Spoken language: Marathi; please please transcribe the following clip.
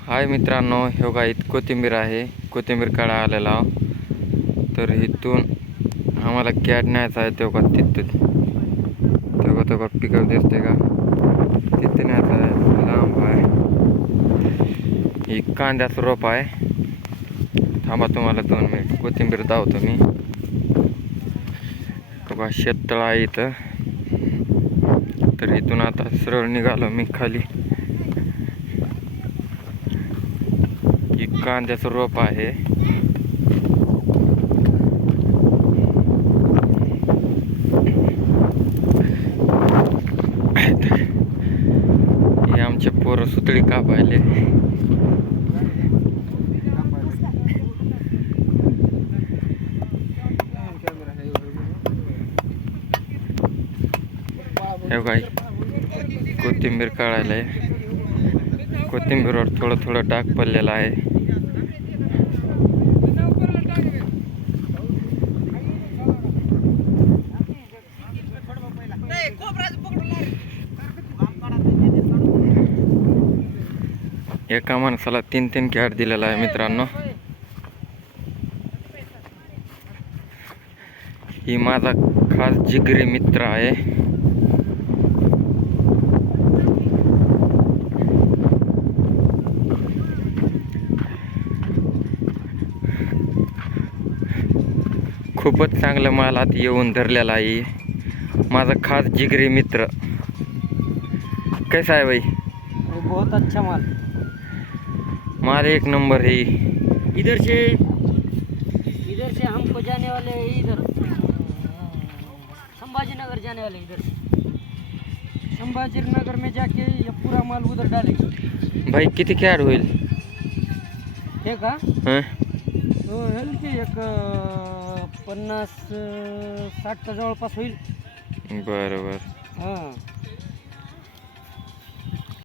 हाय मित्रांनो ह्यो गाईत कोथिंबीर आहे. कोथिंबीर काढा आलेला तर इथून आम्हाला कॅट न्यायचा आहे तेव्हा तिथं. तेव्हा तेव्हा पिकअप दिसते का? तिथे न्यायचा आहे. लांब आहे. ही कांद्याचं रोप आहे. थांबा तुम्हाला दोन मिनिट. कोथिंबीर धावतो मी. बघा शेततळा आहे इथं. तर इथून आता सरळ निघालो मी खाली ही कांद्याचं रोप आहे. हे आमचे पोरं सुतळी कापायले. हे काय कोथिंबीर काढायला आहे कोथिंबीरवर थोडं थोडं डाग पडलेला आहे. एका माणसाला तीन तीन कॅट दिलेला आहे मित्रांनो. ही माझा खास जिगरी मित्र आहे. खूपच चांगलं मालात येऊन धरलेला आहे. माझा खास जिगरी मित्र. कैसा आहे भाई बहुत अच्छा माल। माल एक नंबर है। इधर से। इधर से हमको जाने वाले हैं इधर। संभाजी नगर जाने वाले इधर से। संभाजी नगर में जाके ये पूरा माल उधर डालेंगे। भाई किती कॅड होईल? हे? का होईल की एक पन्नास साठच्या जवळपास होईल। बरं बरं हां।